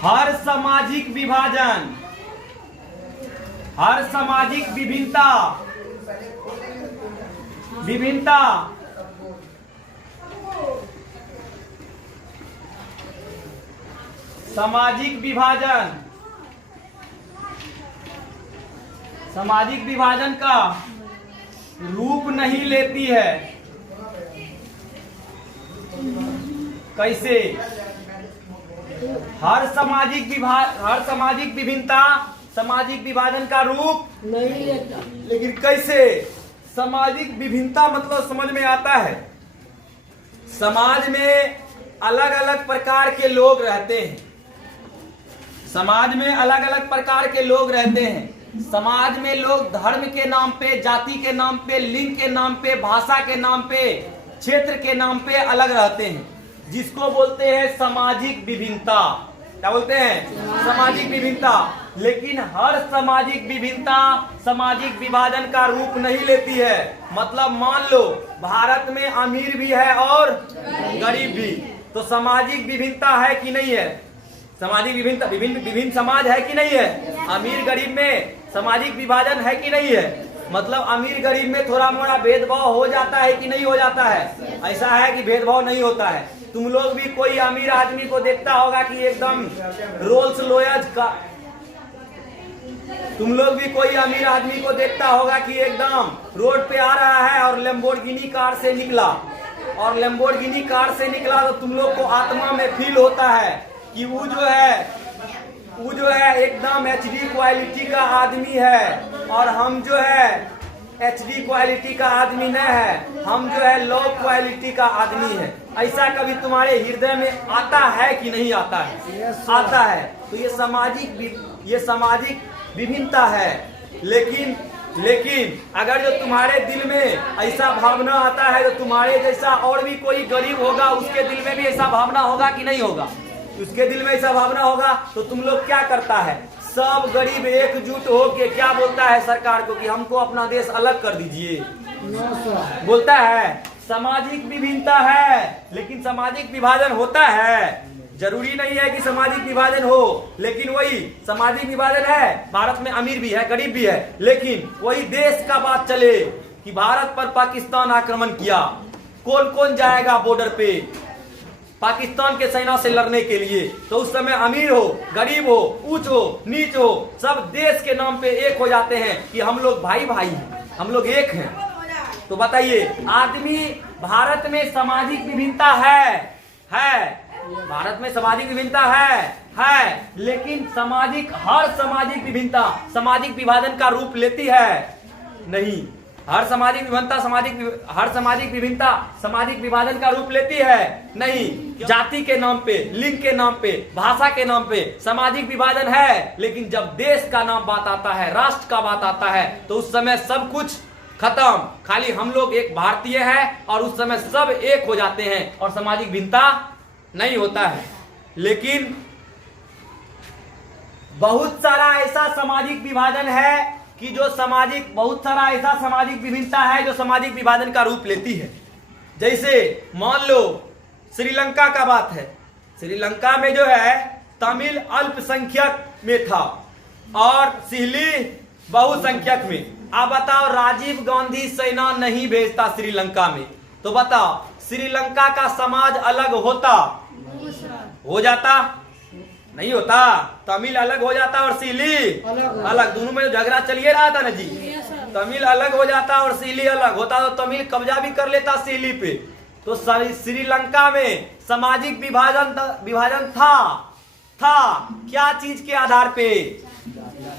हर सामाजिक विभाजन, हर सामाजिक विभिन्नता, विभिन्नता सामाजिक विभाजन, सामाजिक विभाजन का रूप नहीं लेती है। कैसे? हर सामाजिक विभिन्नता सामाजिक विभाजन का रूप नहीं लेता। लेकिन कैसे? सामाजिक विभिन्नता मतलब समझ में आता है, समाज में अलग अलग प्रकार के लोग रहते हैं। समाज में अलग अलग प्रकार के लोग रहते हैं। समाज में लोग धर्म के नाम पे, जाति के नाम पे, लिंग के नाम पे, भाषा के नाम पे, क्षेत्र के नाम पे अलग रहते हैं, जिसको बोलते हैं सामाजिक विभिन्नता। क्या बोलते हैं? सामाजिक विभिन्नता। लेकिन हर सामाजिक विभिन्नता सामाजिक विभाजन का रूप नहीं लेती है। मतलब मान लो भारत में अमीर भी है और गरीब भी, तो सामाजिक विभिन्नता है कि नहीं है? सामाजिक विभिन्नता, विभिन्न समाज है कि नहीं है? अमीर गरीब में सामाजिक विभाजन है कि नहीं है? मतलब अमीर गरीब में थोड़ा मोड़ा भेदभाव हो जाता है कि नहीं हो जाता है? ऐसा है कि भेदभाव नहीं होता है। तुम लोग भी कोई अमीर आदमी को देखता होगा कि एकदम रोल्स रॉयस का, तुम लोग भी कोई अमीर आदमी को देखता होगा कि एकदम रोड पे आ रहा है और लैम्बोर्गिनी कार से निकला, और लैम्बोर्गिनी कार से निकला तो तुम लोग को आत्मा में फील होता है कि वो जो है एकदम एचडी क्वालिटी का आदमी है, और हम जो है एचडी क्वालिटी का आदमी नहीं है, हम जो है लो क्वालिटी का आदमी है। ऐसा कभी तुम्हारे हृदय में आता है कि नहीं आता है? आता है। तो ये सामाजिक विभिन्नता है। लेकिन अगर जो तुम्हारे दिल में ऐसा भावना आता है, तो तुम्हारे जैसा और भी कोई गरीब होगा, उसके दिल में भी ऐसा भावना होगा कि नहीं होगा? उसके दिल में ऐसा भावना होगा तो तुम लोग क्या करता है? सब गरीब एकजुट होके क्या बोलता है सरकार को कि हमको अपना देश अलग कर दीजिए। बोलता है सामाजिक विभिन्नता है, लेकिन सामाजिक विभाजन होता है। जरूरी नहीं है कि सामाजिक विभाजन हो, लेकिन वही सामाजिक विभाजन है। भारत में अमीर भी है, गरीब भी है, लेकिन वही देश का बात चले कि भारत पर पाकिस्तान आक्रमण किया, कौन कौन जाएगा बॉर्डर पे पाकिस्तान के सेना से लड़ने के लिए? तो उस समय अमीर हो, गरीब हो, ऊंच हो, नीच हो, सब देश के नाम पे एक हो जाते हैं कि हम लोग भाई भाई हैं, हम लोग एक हैं। तो बताइए, आदमी भारत में सामाजिक विभिन्नता है, भारत में सामाजिक विभिन्नता है, लेकिन हर सामाजिक विभिन्नता सामाजिक विभाजन का रूप लेती है नहीं। हर सामाजिक विभिन्नता सामाजिक विभाजन का रूप लेती है नहीं। जाति के नाम पे, लिंग के नाम पे, भाषा के नाम पे सामाजिक विभाजन है, लेकिन जब देश का नाम बात आता है, राष्ट्र का बात आता है, तो उस समय सब कुछ खत्म। खाली हम लोग एक भारतीय है और उस समय सब एक हो जाते हैं और सामाजिक भिन्नता नहीं होता है। लेकिन बहुत सारा ऐसा सामाजिक विभाजन है कि बहुत सारा ऐसा सामाजिक विभिन्नता है जो सामाजिक विभाजन का रूप लेती है। जैसे मान लो श्रीलंका का बात है। श्रीलंका में जो है तमिल अल्पसंख्यक में था और सिहली बहुसंख्यक में। अब बताओ, राजीव गांधी सेना नहीं भेजता श्रीलंका में, तो बताओ श्रीलंका का समाज अलग होता? हो जाता? नहीं होता। तमिल अलग हो जाता और सिहली अलग। दोनों में झगड़ा चलिए रहा था ना जी। तमिल अलग हो जाता और सिहली अलग होता, तो तमिल कब्जा भी कर लेता सिहली पे। तो श्रीलंका में सामाजिक विभाजन था क्या चीज के आधार पे?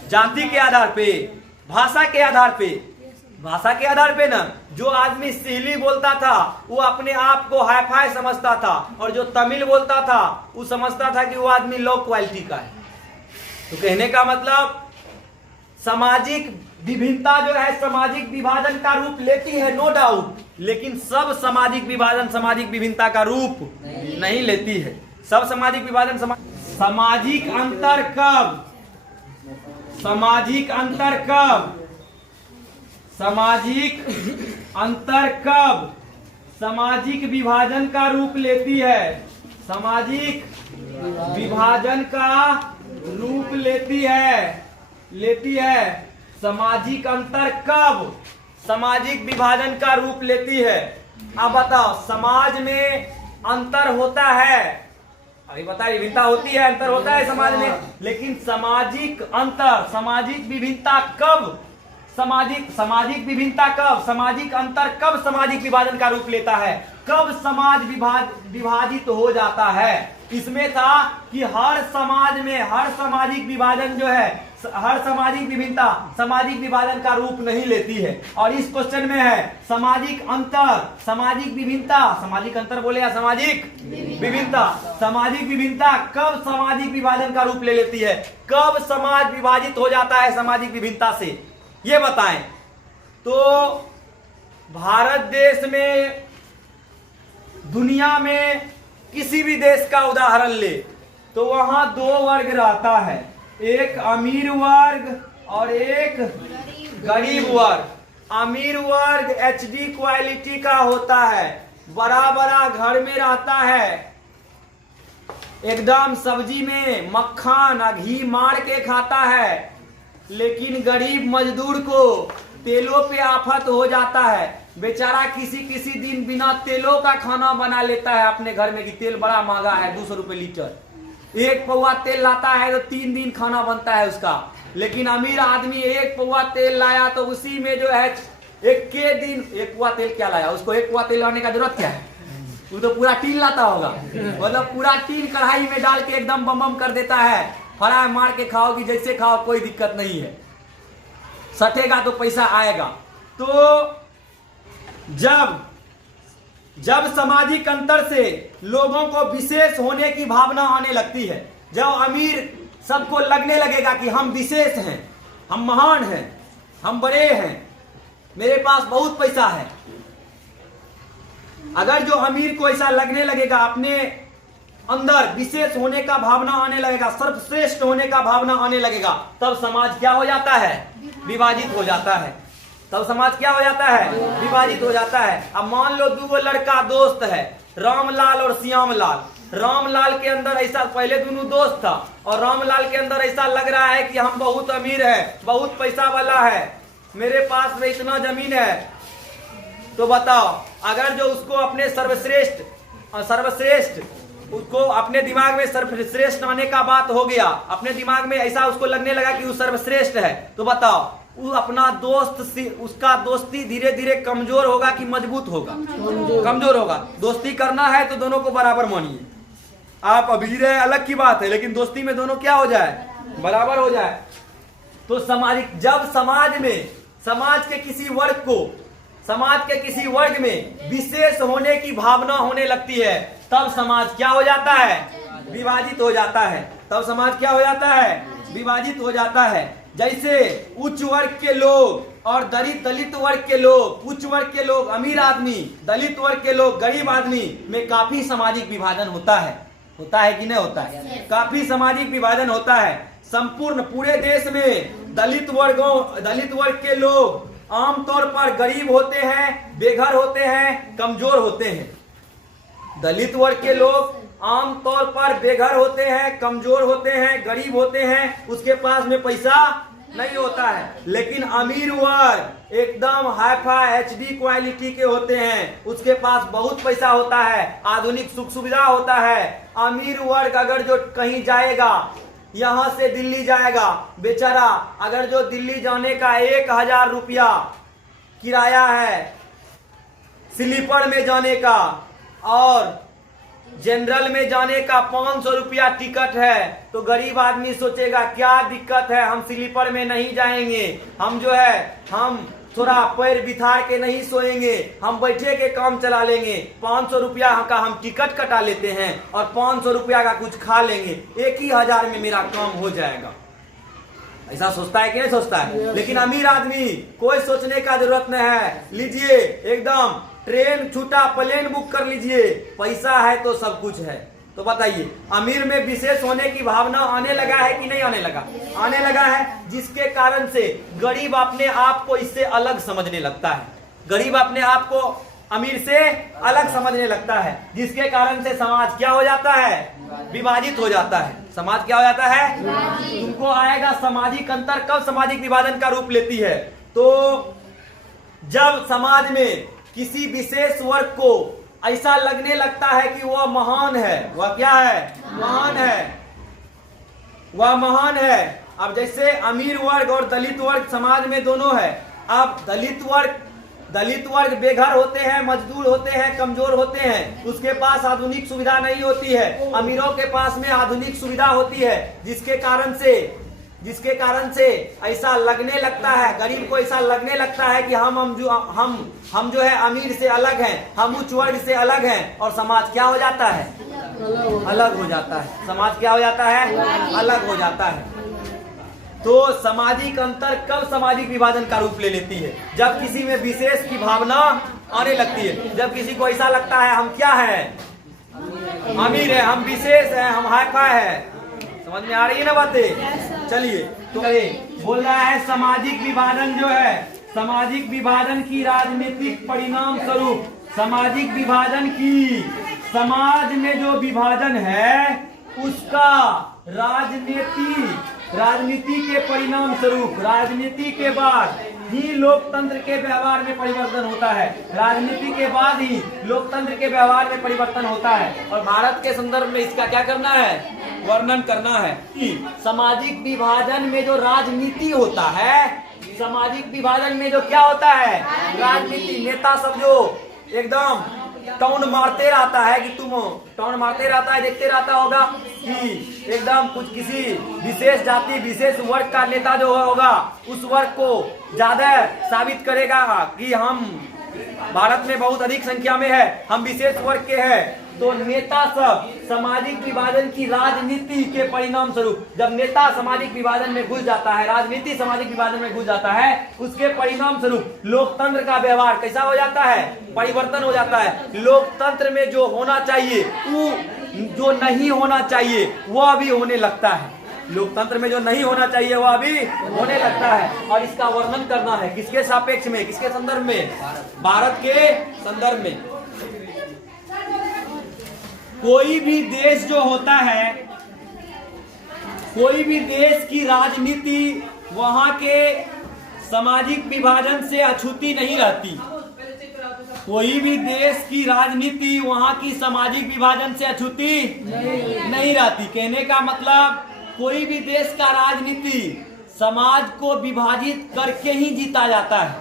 जाति के आधार पे, भाषा के आधार पे। भाषा के आधार पे ना, जो आदमी सिहली बोलता था वो अपने आप को हाई फाई समझता था, और जो तमिल बोलता था वो समझता था कि वो आदमी लो क्वालिटी का है। तो कहने का मतलब सामाजिक विभिन्नता जो है सामाजिक विभाजन का रूप लेती है, नो डाउट, लेकिन सब सामाजिक विभाजन सामाजिक विभिन्नता का रूप नहीं लेती है। सब सामाजिक विभाजन सामाजिक अंतर कब सामाजिक अंतर कब सामाजिक विभाजन का रूप लेती है? सामाजिक विभाजन का रूप लेती है। सामाजिक अंतर कब सामाजिक विभाजन का रूप लेती है? अब बताओ, समाज में अंतर होता है, अभी बताइए, विभिन्नता होती है, अंतर होता है समाज में, लेकिन सामाजिक अंतर, सामाजिक विभिन्नता कब, सामाजिक विभिन्नता कब, सामाजिक अंतर कब सामाजिक विभाजन का रूप लेता है? कब समाज विभाजित हो जाता है? इसमें था कि हर समाज में हर सामाजिक विभाजन जो है, हर सामाजिक विभिन्नता सामाजिक विभाजन का रूप नहीं लेती है। और इस क्वेश्चन में है सामाजिक अंतर, सामाजिक विभिन्नता, सामाजिक अंतर बोले या सामाजिक विभिन्नता, सामाजिक विभिन्नता कब सामाजिक विभाजन का रूप ले लेती है? कब समाज विभाजित हो जाता है सामाजिक विभिन्नता से, ये बताएं। तो भारत देश में, दुनिया में किसी भी देश का उदाहरण ले तो वहां दो वर्ग रहता है, एक अमीर वर्ग और एक गरीब वर्ग। अमीर वर्ग एचडी क्वालिटी का होता है, बड़ा बड़ा घर में रहता है, एकदम सब्जी में मक्खन घी मार के खाता है। लेकिन गरीब मजदूर को तेलों पे आफत हो जाता है, बेचारा किसी दिन बिना तेलों का खाना बना लेता है अपने घर में, कि तेल बड़ा महंगा है, 200 रुपए लीटर। एक पौवा तेल लाता है तो 3 दिन खाना बनता है उसका। लेकिन अमीर आदमी एक पौवा तेल लाया तो उसी में जो है एक के दिन, एक पौवा तेल क्या लाया, उसको एक पौवा तेल लाने का जरूरत क्या है? वो तो पूरा टीन लाता होगा, मतलब पूरा टीन कढ़ाई में डाल के एकदम बम बम कर देता है, फ्राई मार के खाओ कि जैसे खाओ, कोई दिक्कत नहीं है, सटेगा तो पैसा आएगा। तो जब सामाजिक अंतर से लोगों को विशेष होने की भावना आने लगती है, जब अमीर सबको लगने लगेगा कि हम विशेष हैं, हम महान हैं, हम बड़े हैं, मेरे पास बहुत पैसा है, अगर जो अमीर को ऐसा लगने लगेगा, अपने अंदर विशेष होने का भावना आने लगेगा, सर्वश्रेष्ठ होने का भावना आने लगेगा, तब समाज क्या हो जाता है? विभाजित हो जाता है। तब समाज क्या हो जाता है? विभाजित हो जाता है। अब मान लो 2 लड़का दोस्त है, रामलाल और श्यामलाल। रामलाल के अंदर ऐसा, पहले दोनों दोस्त था, और रामलाल के अंदर ऐसा लग रहा है कि हम बहुत अमीर है, बहुत पैसा वाला है, मेरे पास में इतना जमीन है। तो बताओ, अगर जो उसको अपने सर्वश्रेष्ठ उसको अपने दिमाग में सर्वश्रेष्ठ आने का बात हो गया, अपने दिमाग में ऐसा उसको लगने लगा कि वो सर्वश्रेष्ठ है, तो बताओ वो अपना दोस्त से, उसका दोस्ती धीरे धीरे कमजोर होगा कि मजबूत होगा? कमजोर होगा। दोस्ती करना है तो दोनों को बराबर मानिए। आप अमीर है अलग की बात है, लेकिन दोस्ती में दोनों क्या हो जाए? बराबर हो जाए। तो जब समाज के किसी वर्ग में विशेष होने की भावना होने लगती है, तब समाज क्या हो जाता है? विभाजित हो जाता है। तब समाज क्या हो जाता है? विभाजित हो जाता है। जैसे उच्च वर्ग के लोग और दलित वर्ग के लोग, उच्च वर्ग के लोग अमीर आदमी, दलित वर्ग के लोग गरीब आदमी में काफी सामाजिक विभाजन होता है कि नहीं होता है? काफी सामाजिक विभाजन होता है। संपूर्ण पूरे देश में दलित वर्ग के लोग आमतौर पर गरीब होते हैं, बेघर होते हैं, कमजोर होते हैं। दलित वर्ग के लोग आमतौर पर बेघर होते हैं, कमजोर होते हैं, गरीब होते हैं, उसके पास में पैसा नहीं होता है। लेकिन अमीर वर्ग एकदम हाई-फाई एचडी क्वालिटी के होते हैं, उसके पास बहुत पैसा होता है, आधुनिक सुख सुविधा होता है। अमीर वर्ग अगर जो कहीं जाएगा, यहाँ से दिल्ली जाएगा, बेचारा अगर जो दिल्ली जाने का 1000 रुपया किराया है स्लीपर में जाने का, और जनरल में जाने का 500 रुपया टिकट है, तो गरीब आदमी सोचेगा क्या दिक्कत है, हम स्लीपर में नहीं जाएंगे, हम थोड़ा पैर बिठार के नहीं सोएंगे, हम बैठे के काम चला लेंगे, 500 रुपया का हम टिकट कटा लेते हैं और 500 रुपया का कुछ खा लेंगे, 1000 में मेरा काम हो जाएगा। ऐसा सोचता है कि नहीं सोचता है? लेकिन अमीर आदमी कोई सोचने का जरूरत नहीं है, लीजिए एकदम ट्रेन छूटा, प्लेन बुक कर लीजिए, पैसा है तो सब कुछ है। तो बताइए, अमीर में विशेष होने की भावना आने लगा है कि नहीं आने लगा? आने लगा है, जिसके कारण से गरीब अपने आप को इससे अलग समझने लगता है। गरीब अपने आप को अमीर से अलग समझने लगता है, जिसके कारण से समाज क्या हो जाता है, विभाजित हो जाता है। समाज क्या हो जाता है, तुमको आएगा सामाजिक अंतर कब सामाजिक विभाजन का रूप लेती है, तो जब समाज में किसी विशेष वर्ग को ऐसा लगने लगता है कि वह महान है, वह क्या है, महान है, वह महान है। अब जैसे अमीर वर्ग और दलित वर्ग समाज में दोनों है। अब दलित वर्ग बेघर होते हैं, मजदूर होते हैं, कमजोर होते हैं, उसके पास आधुनिक सुविधा नहीं होती है। अमीरों के पास में आधुनिक सुविधा होती है, जिसके कारण से ऐसा लगने लगता है, गरीब को ऐसा लगने लगता है कि हम जो है अमीर से अलग हैं, हम उच्च वर्ग से अलग हैं, और समाज क्या हो जाता है, अलग हो जाता है। समाज क्या हो जाता है, अलग हो जाता है। तो सामाजिक अंतर कब सामाजिक विभाजन का रूप ले लेती है, जब किसी में विशेष की भावना आने लगती है, जब किसी को ऐसा लगता है हम क्या है, अमीर है, हम विशेष है, हम हाई-फाई है। समझ में आ रही है ना बातें। चलिए तो बोल रहा है सामाजिक विभाजन जो है, सामाजिक विभाजन की राजनीतिक परिणाम स्वरूप, सामाजिक विभाजन की, समाज में जो विभाजन है उसका राजनीति के परिणाम स्वरूप, राजनीति के बाद ही लोकतंत्र के व्यवहार में परिवर्तन होता है, राजनीति के बाद ही लोकतंत्र के व्यवहार में परिवर्तन होता है। और भारत के संदर्भ में इसका क्या करना है, वर्णन करना है कि सामाजिक विभाजन में जो राजनीति होता है, सामाजिक विभाजन में जो क्या होता है, राजनीति, नेता सब जो एकदम टॉन मारते रहता है कि टॉन मारते रहता है, देखते रहता होगा कि एकदम कुछ किसी विशेष जाति विशेष वर्ग का नेता जो होगा उस वर्ग को ज्यादा साबित करेगा कि हम भारत में बहुत अधिक संख्या में है, हम विशेष वर्ग के हैं। तो नेता सब सामाजिक विभाजन की राजनीति के परिणाम स्वरूप, जब नेता सामाजिक विभाजन में घुस जाता है, राजनीति सामाजिक विभाजन में घुस जाता है, उसके परिणाम स्वरूप लोकतंत्र का व्यवहार कैसा हो जाता है, परिवर्तन हो जाता है। लोकतंत्र में जो होना चाहिए वो जो नहीं होना चाहिए वह भी होने लगता है, लोकतंत्र में जो नहीं होना चाहिए वह भी होने लगता है। और इसका वर्णन करना है किसके सापेक्ष में, किसके संदर्भ में, भारत के संदर्भ में। कोई भी देश जो होता है, कोई भी देश की राजनीति वहां के सामाजिक विभाजन से अछूती नहीं रहती, कोई भी देश की राजनीति वहां की सामाजिक विभाजन से अछूती नहीं रहती। कहने का मतलब कोई भी देश का राजनीति समाज को विभाजित करके ही जीता जाता है,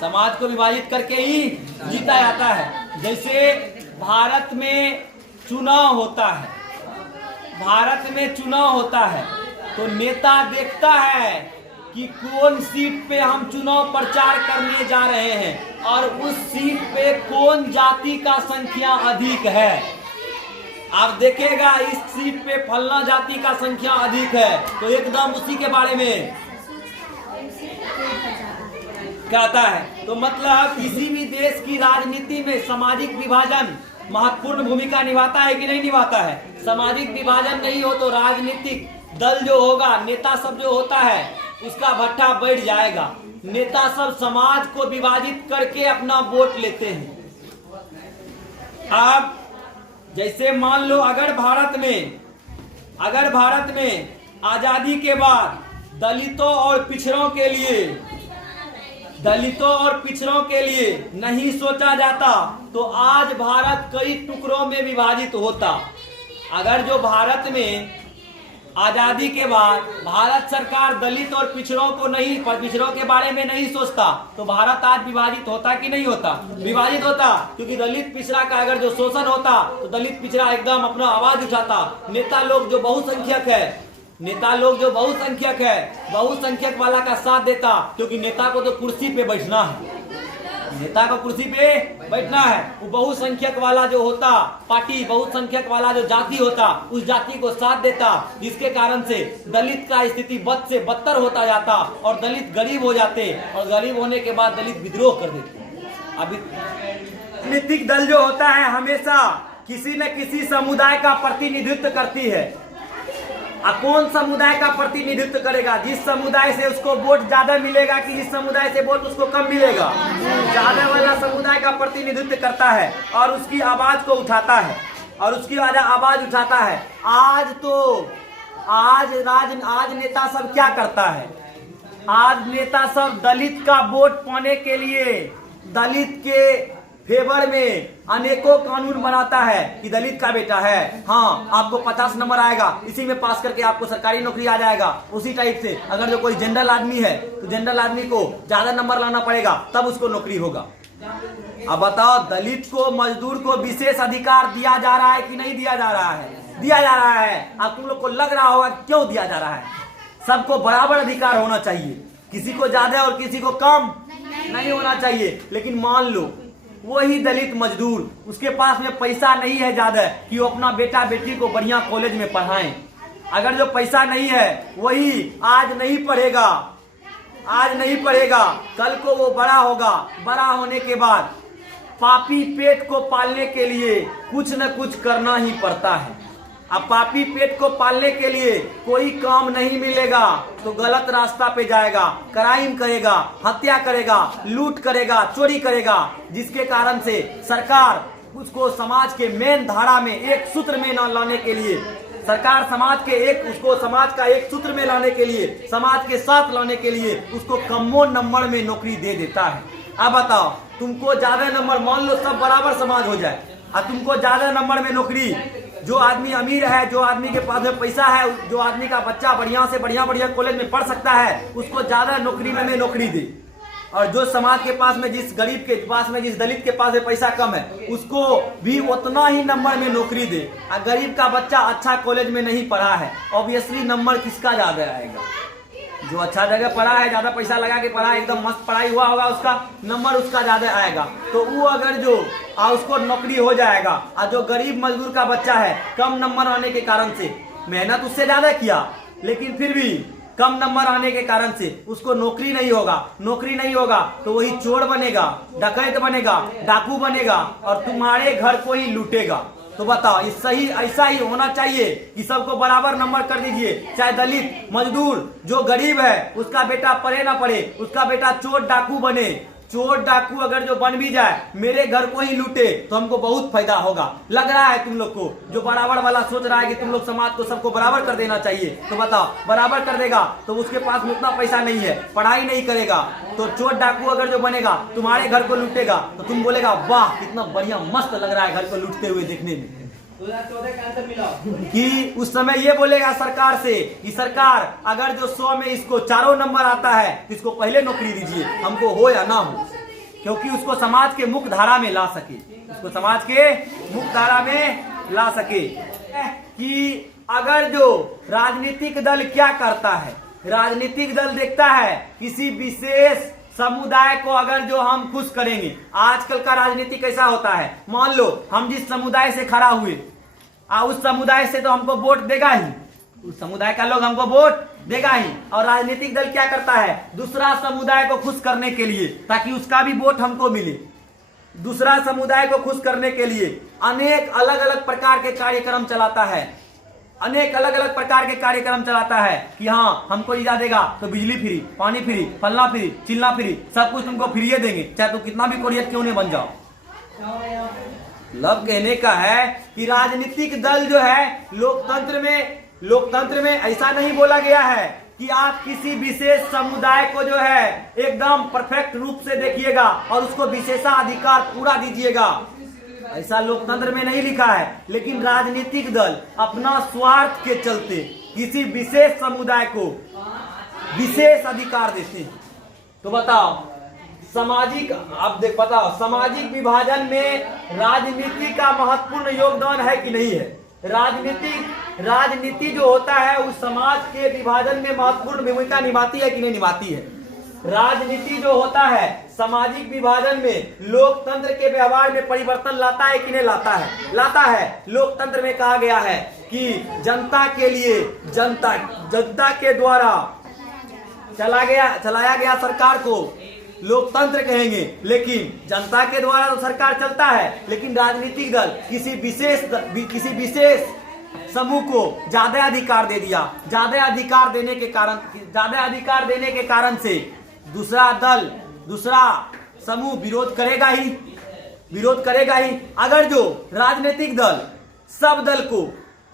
समाज को विभाजित करके ही जीता जाता है। जैसे भारत में चुनाव होता है, भारत में चुनाव होता है तो नेता देखता है कि कौन सीट पे हम चुनाव प्रचार करने जा रहे हैं और उस सीट पे कौन जाति का संख्या अधिक है। आप देखेगा इस सीट पे फलना जाति का संख्या अधिक है तो एकदम उसी के बारे में कहता है। तो मतलब किसी भी देश की राजनीति में सामाजिक विभाजन महत्वपूर्ण भूमिका निभाता है कि नहीं निभाता है। सामाजिक विभाजन नहीं हो तो राजनीतिक दल जो होगा, नेता सब जो होता है उसका भट्ठा बैठ जाएगा। नेता सब समाज को विभाजित करके अपना वोट लेते हैं। अब जैसे मान लो अगर भारत में आजादी के बाद दलितों और पिछड़ों के लिए नहीं सोचा जाता तो आज भारत कई टुकड़ों में विभाजित होता। अगर जो भारत में आजादी के बाद भारत सरकार दलित और पिछड़ों के बारे में नहीं सोचता तो भारत आज विभाजित होता कि नहीं होता, विभाजित होता। क्योंकि दलित पिछड़ा का अगर जो शोषण होता तो दलित पिछड़ा एकदम अपना आवाज उठाता। नेता लोग जो बहुसंख्यक है बहुसंख्यक वाला का साथ देता, क्योंकि नेता को तो कुर्सी पे बैठना है, नेता को कुर्सी पे बैठना है। वो बहुसंख्यक वाला जो होता पार्टी, बहुसंख्यक वाला जो जाति होता उस जाति को साथ देता, जिसके कारण से दलित का स्थिति बद से बदतर होता जाता और दलित गरीब हो जाते और गरीब होने के बाद दलित विद्रोह कर देते। अभी राजनीतिक दल जो होता है हमेशा किसी न किसी समुदाय का प्रतिनिधित्व करती है। कौन समुदाय का प्रतिनिधित्व करेगा? जिस समुदाय से उसको वोट ज्यादा मिलेगा कि जिस समुदाय से वोट उसको कम मिलेगा? ज्यादा वाला समुदाय का प्रतिनिधित्व करता है और उसकी आवाज को उठाता है और उसकी आवाज उठाता है। आज नेता सब क्या करता है? आज नेता सब दलित का वोट पाने के लिए दलित के फेवर में अनेकों कानून बनाता है कि दलित का बेटा है, हाँ आपको 50 नंबर आएगा, इसी में पास करके आपको सरकारी नौकरी आ जाएगा। उसी टाइप से अगर जो कोई जनरल आदमी है तो जनरल आदमी को ज्यादा नंबर लाना पड़ेगा तब उसको नौकरी होगा। अब बताओ, दलित को मजदूर को विशेष अधिकार दिया जा रहा है कि नहीं दिया जा रहा है? दिया जा रहा है। अब तुम लोग को लग रहा होगा क्यों दिया जा रहा है? सबको बराबर अधिकार होना चाहिए, किसी को ज्यादा और किसी को कम नहीं होना चाहिए। लेकिन मान लो वही दलित मजदूर, उसके पास में पैसा नहीं है ज्यादा कि वो अपना बेटा बेटी को बढ़िया कॉलेज में पढ़ाएं। अगर जो पैसा नहीं है वही आज नहीं पढ़ेगा, कल को वो बड़ा होगा। बड़ा होने के बाद पापी पेट को पालने के लिए कुछ न कुछ करना ही पड़ता है। अब पापी पेट को पालने के लिए कोई काम नहीं मिलेगा तो गलत रास्ता पे जाएगा, क्राइम करेगा, हत्या करेगा, लूट करेगा, चोरी करेगा, जिसके कारण से सरकार उसको समाज के मेन धारा में एक सूत्र में न लाने के लिए, सरकार समाज का एक सूत्र में लाने के लिए, समाज के साथ लाने के लिए उसको कमो नंबर में नौकरी दे देता है। अब बताओ, तुमको ज्यादा नंबर, मान लो सब बराबर समाज हो जाए और तुमको ज्यादा नंबर में नौकरी, जो आदमी अमीर है, जो आदमी के पास में पैसा है, जो आदमी का बच्चा बढ़िया से बढ़िया कॉलेज में पढ़ सकता है, उसको ज्यादा नौकरी में नौकरी दे। और जो समाज के पास में, जिस गरीब के पास में, जिस दलित के पास में पैसा कम है, उसको भी उतना ही नंबर में नौकरी दे। और गरीब का बच्चा अच्छा कॉलेज में नहीं पढ़ा है, ऑब्वियसली नंबर किसका ज्यादा आएगा? जो अच्छा जगह पढ़ा है, ज्यादा पैसा लगा के पढ़ा है, एकदम मस्त पढ़ाई हुआ होगा, उसका नंबर उसका ज्यादा आएगा। तो वो अगर जो उसको नौकरी हो जाएगा, और जो गरीब मजदूर का बच्चा है कम नंबर आने के कारण से, मेहनत उससे ज्यादा किया लेकिन फिर भी कम नंबर आने के कारण से उसको नौकरी नहीं होगा तो वही चोर बनेगा, डकैत बनेगा, डाकू बनेगा और तुम्हारे घर को ही लूटेगा। तो बताओ, इस सही ऐसा ही होना चाहिए कि सबको बराबर नंबर कर दीजिए, चाहे दलित मजदूर, जो गरीब है उसका बेटा पढ़े ना पढ़े, उसका बेटा चोर डाकू बने। चोर डाकू अगर जो बन भी जाए, मेरे घर को ही लूटे, तो हमको बहुत फायदा होगा। लग रहा है तुम लोग को, जो बराबर वाला सोच रहा है कि तुम लोग समाज को सबको बराबर कर देना चाहिए, तो बताओ, बराबर कर देगा तो उसके पास में उतना पैसा नहीं है, पढ़ाई नहीं करेगा, तो चोर डाकू अगर जो बनेगा तुम्हारे घर को लूटेगा, तो तुम बोलेगा वाह कितना बढ़िया मस्त लग रहा है घर को लूटते हुए देखने में। कि उस समय ये बोलेगा सरकार से कि सरकार अगर जो 100 में इसको 4 नंबर आता है तो इसको पहले नौकरी दीजिए, हमको हो या ना हो, क्योंकि उसको समाज के मुख्य धारा में ला सके, कि अगर जो राजनीतिक दल क्या करता है, राजनीतिक दल देखता है किसी विशेष समुदाय को अगर जो हम खुश करेंगे। आजकल का राजनीति कैसा होता है, मान लो हम जिस समुदाय से खड़ा हुए, उस समुदाय से तो हमको वोट देगा ही, उस समुदाय का लोग हमको वोट देगा ही। और राजनीतिक दल क्या करता है, दूसरा समुदाय को खुश करने के लिए, ताकि उसका भी वोट हमको मिले, दूसरा समुदाय को खुश करने के लिए अनेक अलग अलग प्रकार के कार्यक्रम चलाता है, कि हाँ हमको ईजा देगा तो बिजली फ्री, पानी फ्री, फलना फ्री, चिल्ला फ्री, सब कुछ तुमको फ्री देंगे, चाहे तुम कितना भी कोरियत क्यों नहीं बन जाओ। मतलब कहने का है कि राजनीतिक दल जो है, लोकतंत्र में ऐसा नहीं बोला गया है कि आप किसी विशेष समुदाय को जो है एकदम परफेक्ट रूप से देखिएगा और उसको विशेषाधिकार पूरा दीजिएगा, ऐसा लोकतंत्र में नहीं लिखा है। लेकिन राजनीतिक दल अपना स्वार्थ के चलते किसी विशेष समुदाय को विशेष अधिकार देते हैं। तो बताओ, सामाजिक विभाजन में राजनीति का महत्वपूर्ण योगदान है कि नहीं है? राजनीति जो होता है उस समाज के विभाजन में महत्वपूर्ण भूमिका निभाती है कि नहीं निभाती है? राजनीति जो होता है सामाजिक विभाजन में लोकतंत्र के व्यवहार में परिवर्तन लाता है कि नहीं लाता है। लोकतंत्र में कहा गया है कि जनता के लिए, जनता के द्वारा चलाया गया सरकार को लोकतंत्र कहेंगे। लेकिन जनता के द्वारा तो सरकार चलता है, लेकिन राजनीतिक दल किसी विशेष समूह को ज्यादा अधिकार दे दिया। ज्यादा अधिकार देने के कारण से दूसरा समूह विरोध करेगा ही। अगर जो राजनीतिक दल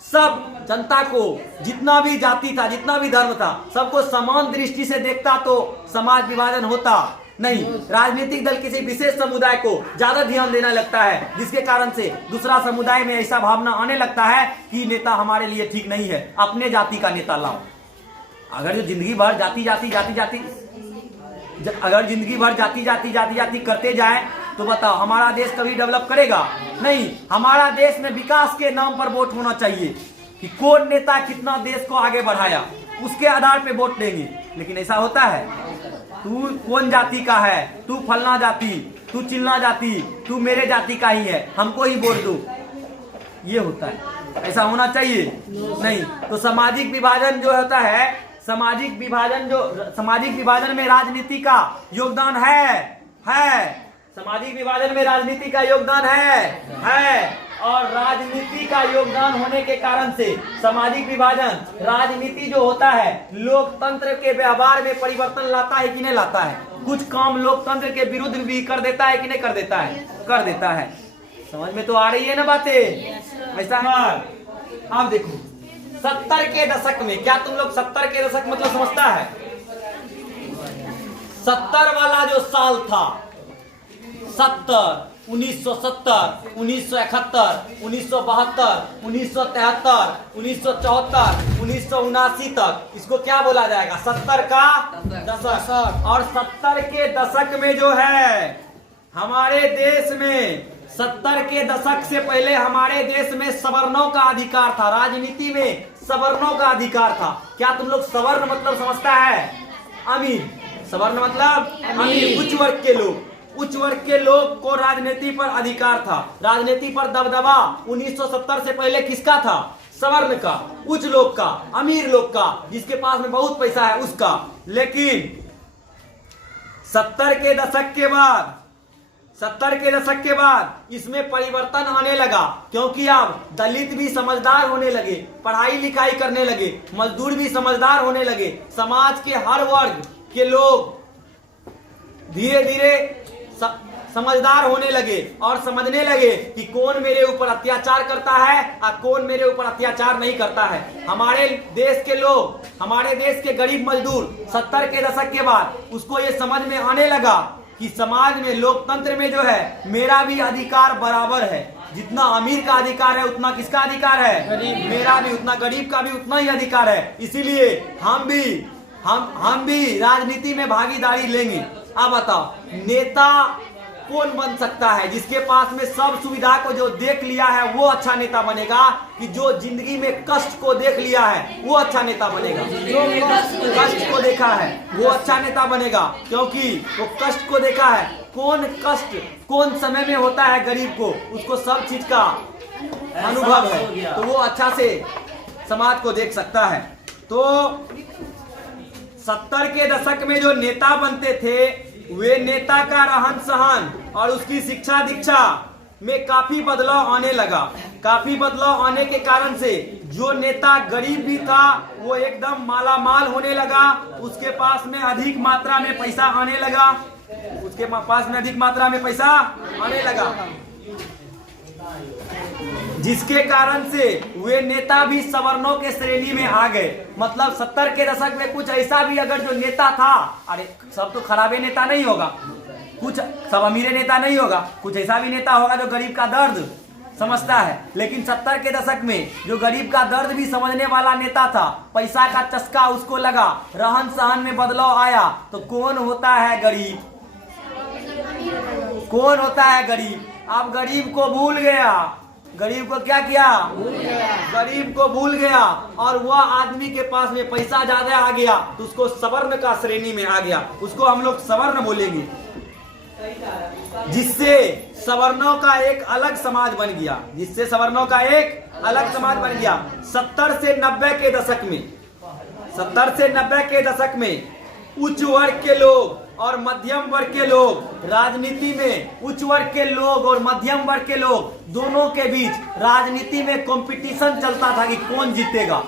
सब जनता को, जितना भी जाति था, जितना भी धर्म था, सबको समान दृष्टि से देखता तो समाज विभाजन होता नहीं। राजनीतिक दल किसी विशेष समुदाय को ज्यादा ध्यान देना लगता है, जिसके कारण से दूसरा समुदाय में ऐसा भावना आने लगता है कि नेता हमारे लिए ठीक नहीं है, अपने जाति का नेता लाओ। अगर जो जिंदगी भर जाति करते जाए तो बताओ हमारा देश कभी डेवलप करेगा? नहीं। हमारा देश में विकास के नाम पर वोट होना चाहिए कि कौन नेता कितना देश को आगे बढ़ाया, उसके आधार पे वोट देंगे। लेकिन ऐसा होता है? तू कौन जाति का है, तू फलना जाति, तू चिल्ला जाति, तू मेरे जाति का ही है, हमको ही वोट दो, ये होता है। ऐसा होना चाहिए? नहीं। तो सामाजिक विभाजन जो होता है, सामाजिक विभाजन में राजनीति का योगदान है। सामाजिक विभाजन में राजनीति का योगदान है। और राजनीति का योगदान होने के कारण से सामाजिक विभाजन, राजनीति जो होता है लोकतंत्र के व्यवहार में परिवर्तन लाता है कि नहीं लाता है? कुछ काम लोकतंत्र के विरुद्ध भी कर देता है कि नहीं कर देता है? कर देता है। समझ में तो आ रही है ना बातें? ऐसा है। अब देखो 70 के दशक में, क्या तुम लोग 70 के दशक मतलब समझता है? 70 वाला जो साल था, 70, 1970, 1971, 1972, 1973, 1974, 1979 तक, इसको क्या बोला जाएगा? 70 का दशक। और 70 के दशक में जो है हमारे देश में, 70 के दशक से पहले हमारे देश में सवर्णों का अधिकार था। राजनीति में सवर्णों का अधिकार था। क्या तुम लोग सवर्ण मतलब समझता है? अमीर। सवर्ण मतलब अमीर, उच्च वर्ग के लोग को राजनीति पर अधिकार था, राजनीति पर दबदबा 1970 से पहले किसका था? सवर्ण का, उच्च लोग का, अमीर लोग का, जिसके पास में बहुत पैसा है उसका। लेकिन 70 के दशक के बाद इसमें परिवर्तन आने लगा, क्योंकि अब दलित भी समझदार होने लगे, पढ़ाई लिखाई करने लगे, मजदूर भी समझदार होने लगे। समाज के हर वर्ग के लोग धीरे धीरे समझदार होने लगे और समझने लगे कि कौन मेरे ऊपर अत्याचार करता है और कौन मेरे ऊपर अत्याचार नहीं करता है। हमारे देश के लोग, हमारे देश के गरीब मजदूर 70 के दशक के बाद उसको ये समझ में आने लगा कि समाज में, लोकतंत्र में जो है मेरा भी अधिकार बराबर है। जितना अमीर का अधिकार है उतना किसका अधिकार है? मेरा भी उतना, गरीब का भी उतना ही अधिकार है। इसीलिए हम भी राजनीति में भागीदारी लेंगे। अब बताओ नेता कौन बन सकता है? जिसके पास में सब सुविधा को जो देख लिया है वो अच्छा नेता बनेगा, कि जो जिंदगी में कष्ट को देख लिया है वो अच्छा नेता बनेगा? जो कष्ट को देखा है वो अच्छा नेता बनेगा, क्योंकि वो कष्ट को देखा है। कौन कष्ट कौन समय में होता है गरीब को, उसको सब चीज का अनुभव है, तो वो अच्छा से समाज को देख सकता है। तो 70 के दशक में जो नेता बनते थे वे नेता का रहन सहन और उसकी शिक्षा दीक्षा में काफी बदलाव आने लगा। काफी बदलाव आने के कारण से जो नेता गरीब भी था वो एकदम मालामाल होने लगा, उसके पास में अधिक मात्रा में पैसा आने लगा, जिसके कारण से वे नेता भी सवर्णों के श्रेणी में आ गए। मतलब 70 के दशक में कुछ ऐसा भी अगर जो नेता था, अरे सब तो खराबे नेता नहीं होगा, कुछ सब अमीरे नेता नहीं होगा, कुछ ऐसा भी नेता होगा जो गरीब का दर्द समझता है। लेकिन 70 के दशक में जो गरीब का दर्द भी समझने वाला नेता था, पैसा का चस्का उसको लगा, रहन सहन में बदलाव आया, तो कौन होता है गरीब? कौन होता है गरीब? अब गरीब को भूल गया। गरीब को क्या किया? गरीब को भूल गया और वह आदमी के पास में पैसा ज्यादा आ गया तो उसको सवर्ण का श्रेणी में आ गया, उसको हम लोग सवर्ण बोलेंगे, जिससे सवर्णों का एक अलग समाज बन गया, 70 से 90 के दशक में, 70 से 90 के दशक में उच्च वर्ग के लोग और मध्यम वर्ग के लोग, राजनीति में उच्च वर्ग के लोग और मध्यम वर्ग के लोग दोनों के बीच राजनीति में कंपटीशन चलता था कि कौन जीतेगा।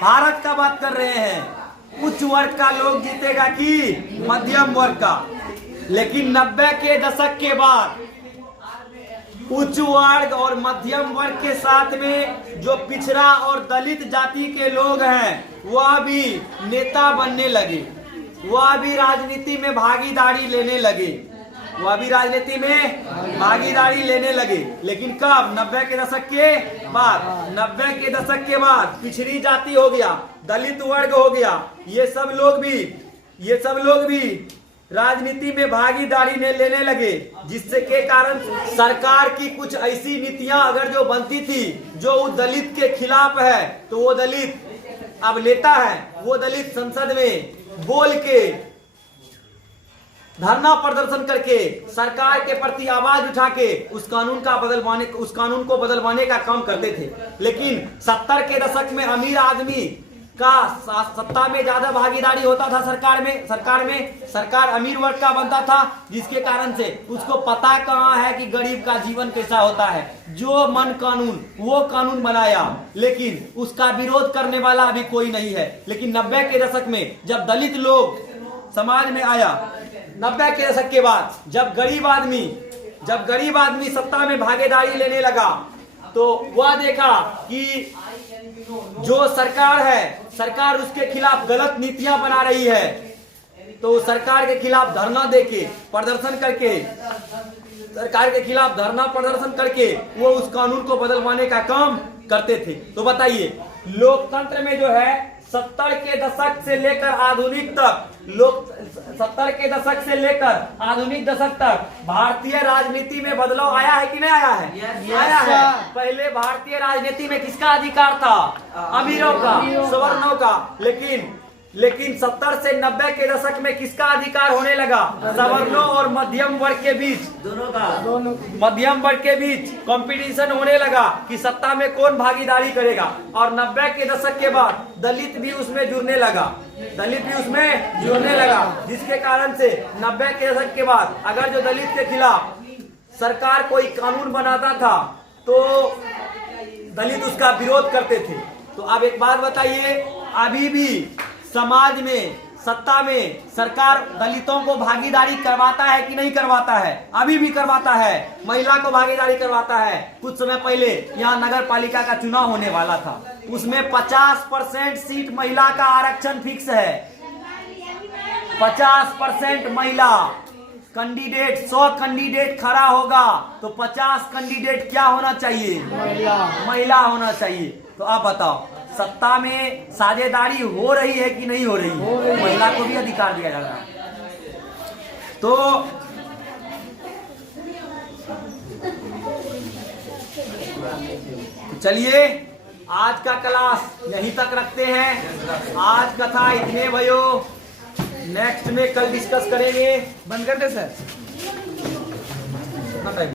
भारत का बात कर रहे हैं, उच्च वर्ग का लोग जीतेगा कि मध्यम वर्ग का। लेकिन 90 के दशक के बाद उच्च वर्ग और मध्यम वर्ग के साथ में जो पिछड़ा और दलित जाति के लोग हैं वह भी नेता बनने लगे, वह भी राजनीति में भागीदारी लेने लगे, वह भी राजनीति में भागीदारी लेने लगे। लेकिन कब? 90 के दशक के बाद। 90 के दशक के बाद पिछड़ी जाति हो गया, दलित वर्ग हो गया, ये सब लोग भी राजनीति में भागीदारी लेने लगे, जिससे के कारण सरकार की कुछ ऐसी नीतियां अगर जो बनती थी जो उस दलित के खिलाफ है, तो वो दलित अब लेता है, वो दलित संसद में बोल के धरना प्रदर्शन करके सरकार के प्रति आवाज उठा के उस कानून को बदलवाने का काम करते थे। लेकिन 70 के दशक में अमीर आदमी का सत्ता में ज्यादा भागीदारी होता था। सरकार अमीर वर्ग का बनता था, जिसके कारण से उसको पता कहाँ है कि गरीब का जीवन कैसा होता है। जो मन कानून वो कानून बनाया, लेकिन उसका विरोध करने वाला अभी कोई नहीं है। लेकिन 90 के दशक में जब दलित लोग समाज में आया, 90 के दशक के बाद जब गरीब आदमी सत्ता में भागीदारी लेने लगा, तो वह देखा कि जो सरकार है, सरकार उसके खिलाफ गलत नीतियां बना रही है, तो सरकार के खिलाफ धरना देके प्रदर्शन करके, सरकार के खिलाफ धरना प्रदर्शन करके वो उस कानून को बदलवाने का काम करते थे। तो बताइए, लोकतंत्र में जो है 70 के दशक से लेकर आधुनिक दशक तक भारतीय राजनीति में बदलाव आया है कि नहीं आया है? आया है। पहले भारतीय राजनीति में किसका अधिकार था? अमीरों का, सवर्णों का। लेकिन 70 से 90 के दशक में किसका अधिकार होने लगा? सवर्णों और मध्यम वर्ग के बीच, मध्यम वर्ग के बीच कंपटीशन होने लगा कि सत्ता में कौन भागीदारी करेगा। और 90 के दशक के बाद दलित भी उसमें जुड़ने लगा, जिसके कारण से 90 के दशक के बाद अगर जो दलित के खिलाफ सरकार कोई कानून बनाता था तो दलित उसका विरोध करते थे। तो अब एक बात बताइए, अभी भी समाज में, सत्ता में सरकार दलितों को भागीदारी करवाता है कि नहीं करवाता है? अभी भी करवाता है। महिला को भागीदारी करवाता है। कुछ समय पहले यहाँ नगर पालिका का चुनाव होने वाला था, उसमें 50% सीट महिला का आरक्षण फिक्स है। 50% महिला कैंडिडेट, 100 कैंडिडेट खड़ा होगा तो 50 कैंडिडेट क्या होना चाहिए? महिला होना चाहिए। तो आप बताओ, सत्ता में साझेदारी हो रही है कि नहीं हो रही है? महिला को भी अधिकार दिया जा रहा है। तो चलिए, आज का क्लास यहीं तक रखते हैं। आज कथा इतने भयो, नेक्स्ट में कल डिस्कस करेंगे। बंद कर दे सर।